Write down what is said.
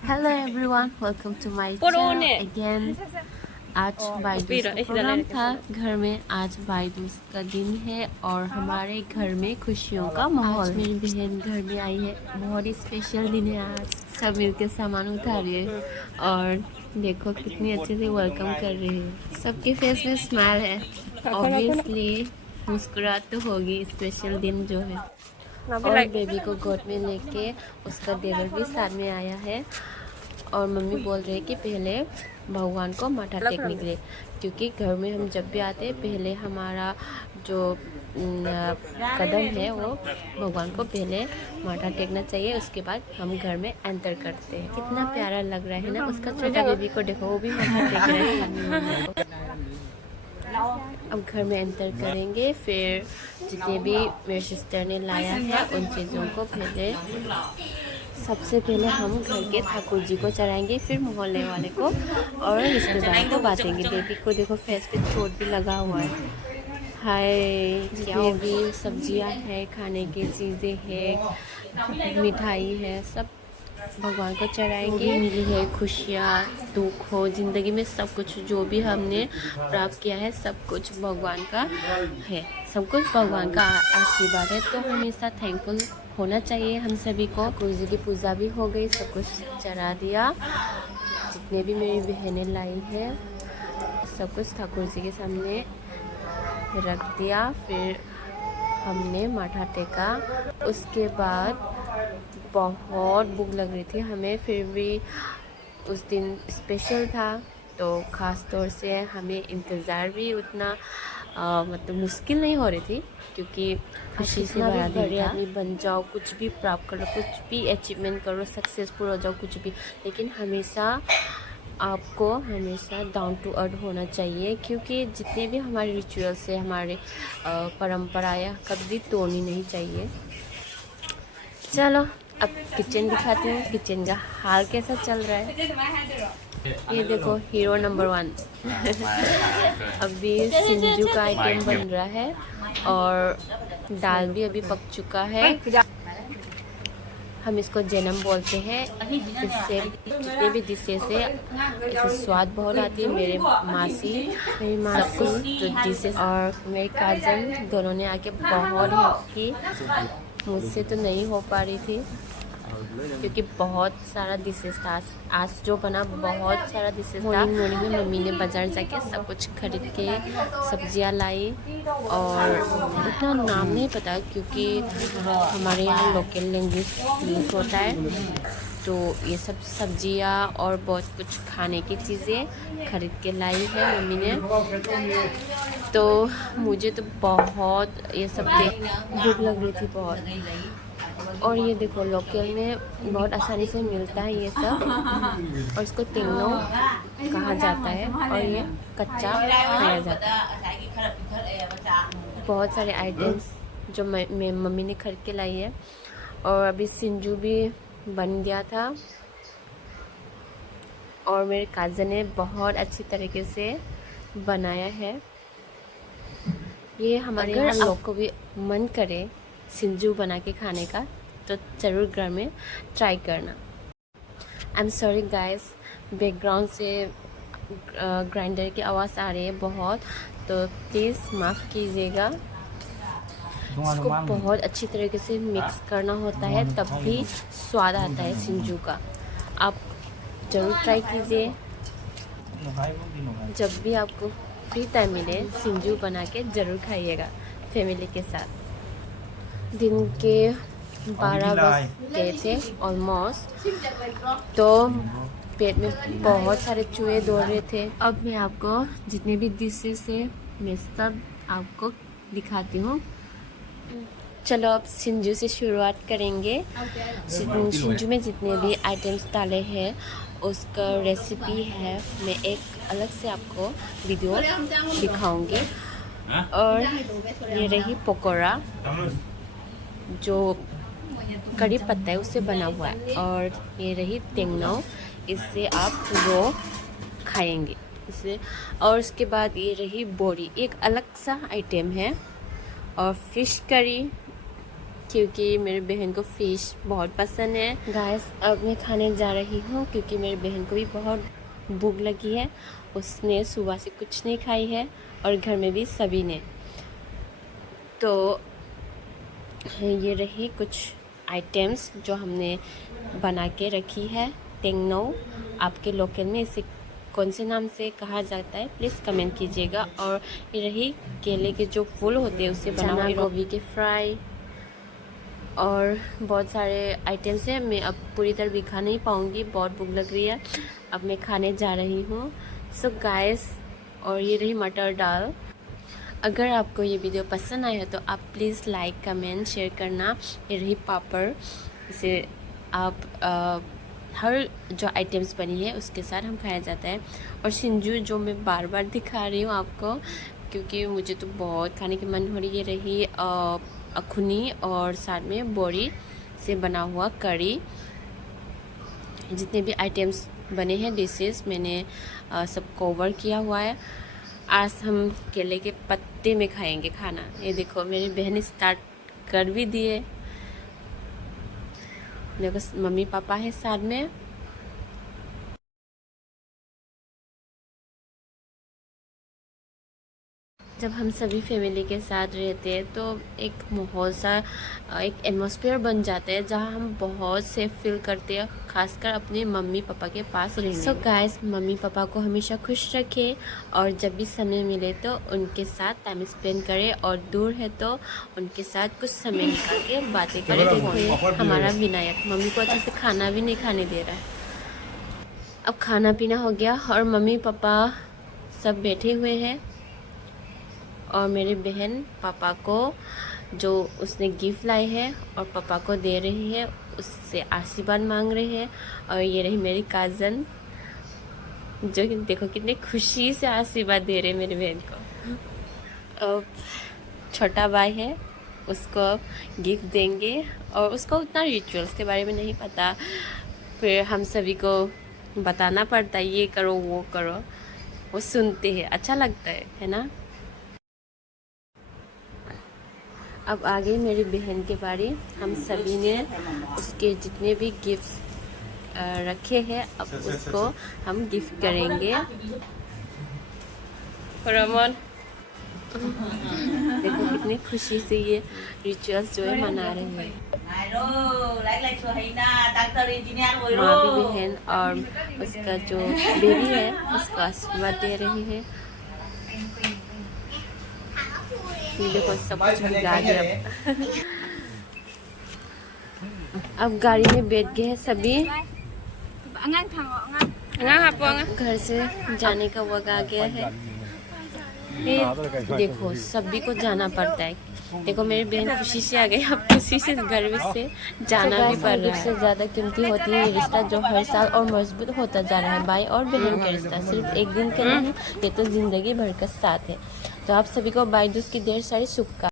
Hello everyone, welcome to my channel again. आज भाई दूज का programme था घर में। आज भाई दूज का दिन है और हमारे घर में खुशियों का माहौल है। मेरी बहन घर में आई है, बहुत ही स्पेशल दिन है आज। सब मिलकर सामान उठा रहे हैं और देखो कितनी अच्छे से वेलकम कर रहे हैं। सबके फेस में स्माइल है, ऑब्वियसली मुस्कुराहट तो होगी। स्पेशल दिन जो है, और बेबी को गोद में लेके उसका देवर भी साथ में आया है। और मम्मी बोल रही है कि पहले भगवान को माथा टेकने के लिए, क्योंकि घर में हम जब भी आते हैं पहले हमारा जो कदम है वो भगवान को पहले माथा टेकना चाहिए, उसके बाद हम घर में एंटर करते हैं। कितना प्यारा लग रहा है ना। उसका छोटा बेबी को देखो, वो भी माथा टेक रहा है। अब घर में एंटर करेंगे, फिर जितने भी मेरे सिस्टर ने लाया है उन चीज़ों को पहले सबसे पहले हम घर के ठाकुर जी को चढ़ाएंगे, फिर मोहल्ले वाले को और रिश्तेदारों को बांटेंगे। बेबी को देखो फेस पे चोट भी लगा हुआ है। हाय, क्या भी सब्जियां है, खाने की चीज़ें है, मिठाई है, सब भगवान को चढ़ाएंगे। मिली है खुशियाँ, दुख हो ज़िंदगी में, सब कुछ जो भी हमने प्राप्त किया है सब कुछ भगवान का है। सब कुछ भगवान का आशीर्वाद है, तो हमेशा थैंकफुल होना चाहिए हम सभी को। ठाकुर जी की पूजा भी हो गई, सब कुछ चढ़ा दिया। जितने भी मेरी बहनें लाई है सब कुछ ठाकुर जी के सामने रख दिया। फिर हमने माथा टेका। उसके बाद बहुत भूख लग रही थी हमें, फिर भी उस दिन स्पेशल था तो ख़ास तौर से हमें इंतज़ार भी उतना मतलब मुश्किल नहीं हो रही थी, क्योंकि खुशी से बड़ा बड़े आदमी बन जाओ, कुछ भी प्राप्त कर लो, कुछ भी अचीवमेंट करो, सक्सेसफुल हो जाओ, कुछ भी, लेकिन हमेशा आपको हमेशा डाउन टू अर्थ होना चाहिए। क्योंकि जितने भी हमारे रिचुअल्स है, हमारे परंपराएं कभी तोड़नी नहीं चाहिए। चलो अब किचन दिखाती हूँ, किचन का हाल कैसा चल रहा है। ये देखो हीरो नंबर 1 अभी सिंजू का आइटम बन रहा है और दाल भी अभी पक चुका है। हम इसको जन्म बोलते हैं। इससे जितने भी डिशेस है इससे स्वाद बहुत आती है। मेरी मासी जो डिशेस और मेरे कज़न दोनों ने आके बहुत हेल्प की। मुझसे तो नहीं हो पा रही थी क्योंकि बहुत सारा डिशेस था आज जो बना, बहुत सारा डिशेस था। मॉर्निंग में मम्मी ने बाज़ार जाके सब कुछ खरीद के सब्जियां लाई, और इतना नाम नहीं पता क्योंकि हमारे यहाँ लोकल लैंग्वेज यूज़ होता है। तो ये सब सब्जियां और बहुत कुछ खाने की चीज़ें खरीद के लाई है मम्मी ने। तो मुझे तो बहुत ये सब देख भूख लग रही थी बहुत। और ये देखो लोकल में बहुत आसानी से मिलता है ये सब, और इसको तिंगनो कहा जाता है, और ये कच्चा खाया जाता है। बहुत सारे आइटम्स जो मम्मी ने खरीद के लाई है। और अभी सिंजू भी बन गया था और मेरे कज़न ने बहुत अच्छी तरीके से बनाया है। ये हमारे यहाँ लोग को भी मन करे सिंजू बना के खाने का तो ज़रूर घर में ट्राई करना। I am sorry guys, background से ग्राइंडर की आवाज़ आ रही है बहुत, तो प्लीज़ माफ़ कीजिएगा। इसको बहुत अच्छी तरीके से मिक्स करना होता है तब भी स्वाद आता है सिंजू का। आप ज़रूर ट्राई कीजिए। जब भी आपको फ्री टाइम मिले सिंजू बना के ज़रूर खाइएगा फैमिली के साथ। दिन के 12 बज गए थे ऑलमोस्ट, तो पेट में बहुत सारे चूहे दौड़ रहे थे। अब मैं आपको जितने भी डिशेस है मैं सब आपको दिखाती हूँ। चलो अब सिंजू से शुरुआत करेंगे। सिंजू में जितने भी आइटम्स डाले हैं उसका रेसिपी है, मैं एक अलग से आपको वीडियो दिखाऊंगी। और ये रही पकौड़ा जो कड़ी पत्ता है उससे बना हुआ है, और ये रही तेंगनो, इससे आप रो खाएंगे इससे। और उसके बाद ये रही बोरी, एक अलग सा आइटम है। और फिश करी, क्योंकि मेरी बहन को फ़िश बहुत पसंद है। गाइस अब मैं खाने जा रही हूँ क्योंकि मेरी बहन को भी बहुत भूख लगी है। उसने सुबह से कुछ नहीं खाई है और घर में भी सभी ने। तो ये रही कुछ आइटम्स जो हमने बना के रखी है। टेंगनो, आपके लोकल में इसे कौन से नाम से कहा जाता है प्लीज़ कमेंट कीजिएगा। और ये रही केले के जो फूल होते हैं उससे बना हुआ गोभी के फ्राई और बहुत सारे आइटम्स हैं। मैं अब पूरी तरह भी खा नहीं पाऊँगी, बहुत भूख लग रही है। अब मैं खाने जा रही हूँ। सो गाइस, और ये रही मटर दाल। अगर आपको ये वीडियो पसंद आया तो आप प्लीज़ लाइक कमेंट शेयर करना। ये रही पापड़, इसे आप हर जो आइटम्स बनी है उसके साथ हम खाया जाता है। और सिंजू जो मैं बार बार दिखा रही हूँ आपको क्योंकि मुझे तो बहुत खाने की मन हो रही है। रही अखुनी और साथ में बोरी से बना हुआ करी। जितने भी आइटम्स बने हैं डिशेस मैंने सब कवर किया हुआ है। आज हम केले के पत्ते में खाएंगे खाना। ये देखो मेरी बहन स्टार्ट कर भी दिए। देखो मम्मी पापा है साथ में। जब हम सभी फैमिली के साथ रहते हैं तो एक माहौल सा, एक एटमॉस्फेयर बन जाता है जहाँ हम बहुत सेफ फील करते हैं, खासकर अपने मम्मी पापा के पास रहने। सो गाइस, मम्मी पापा को हमेशा खुश रखें और जब भी समय मिले तो उनके साथ टाइम स्पेंड करें और दूर है तो उनके साथ कुछ समय निकाल के बातें करें। देखिए हमारा विनायक मम्मी को अच्छे से खाना भी नहीं खाने दे रहा है। अब खाना पीना हो गया और मम्मी पापा सब बैठे हुए हैं और मेरी बहन पापा को जो उसने गिफ्ट लाई है और पापा को दे रही है, उससे आशीर्वाद मांग रही है। और ये रही मेरी काजन जो देखो कितने खुशी से आशीर्वाद दे रहे मेरी बहन को। अब छोटा भाई है, उसको गिफ्ट देंगे और उसको उतना रिचुअल्स के बारे में नहीं पता, फिर हम सभी को बताना पड़ता है ये करो वो करो। वो सुनते हैं, अच्छा लगता है ना। अब आ गई मेरी बहन के बारी। हम सभी ने उसके जितने भी गिफ्ट्स रखे हैं अब उसको हम गिफ्ट करेंगे। रमन देखो कितनी खुशी से ये रिचुअल्स जो है मना रहे हैं। माँ भी बहन और उसका जो बेबी है उसको आशीर्वाद दे रही है। देखो सब कुछ भिगा दिया। अब गाड़ी में बैठ गए हैं सभी। घर से जाने का वक्त आ गया है। देखो सभी को जाना पड़ता है। देखो मेरी बहन खुशी से आ गई, अब खुशी से घर से जाना भी पड़ रहा है। सबसे ज़्यादा कीमती होती है ये रिश्ता जो हर साल और मजबूत होता जा रहा है। भाई और बहन का रिश्ता सिर्फ एक दिन का नहीं, ये तो जिंदगी भर का साथ है। तो आप सभी को भाई दूज की ढेर सारी शुभकामनाएं।